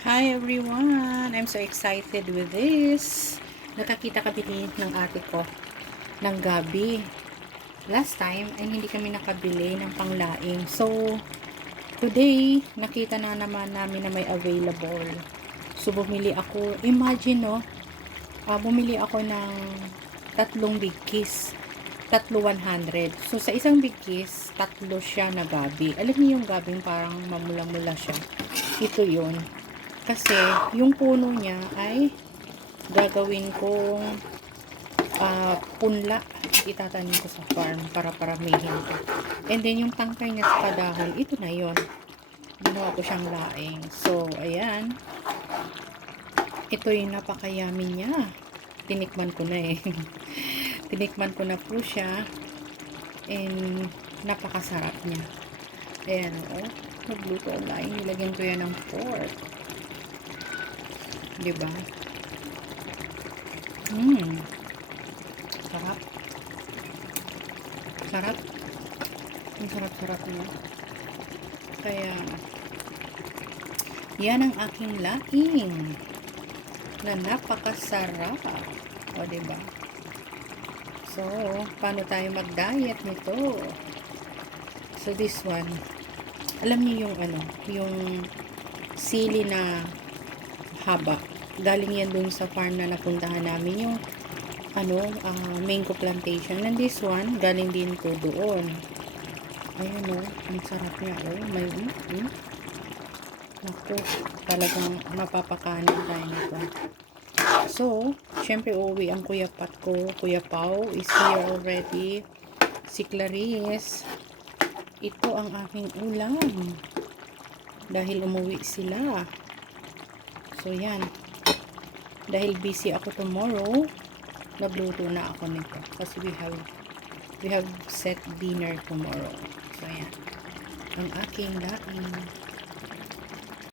Hi everyone! I'm so excited with this. Nakakita kami ng ate ko ng gabi. Last time ay hindi kami nakabili ng panglaing. So, today, nakita na naman namin na may available. So, bumili ako. Imagine, no? Bumili ako ng tatlong big kiss. Tatlo 100. So, sa isang big kiss, tatlo siya na gabi. Alam niyo yung gabing parang mamula-mula siya. Ito yun. Kasi, yung puno niya ay gagawin kong punla. Itatanim ko sa farm para paramihin ko. And then, yung tangkay niya sa dahon, ito na yon. Ginawa ko siyang laing. So, ayan. Ito yung napakayami niya. Tinikman ko na eh. Tinikman ko na po siya. And, napakasarap niya. Ayan, oh. Nagluto ang laing. Nilagyan ko yan ng pork. Diba? Sarap. Sarap. Ang sarap-sarap niya. Kaya, yan ang aking laing. Na napakasarap. O, diba? So, paano tayo mag-diet nito? So, this one. Alam niyo yung ano, yung sili na haba. Galing yan dun sa farm na napuntahan namin. Yung mango plantation. And this one, galing din to doon. Ayun o, ang sarap niya. Oh, may naku, talagang mapapakanin tayo nito. So, syempre uuwi ang Kuya Pat ko. Kuya Pao is here already. Si Clarice. Ito ang aking ulam. Dahil umuwi sila. So, yan. Dahil busy ako tomorrow, nagluto na ako nito. Kasi we have set dinner tomorrow. So, yan. Ang aking laing.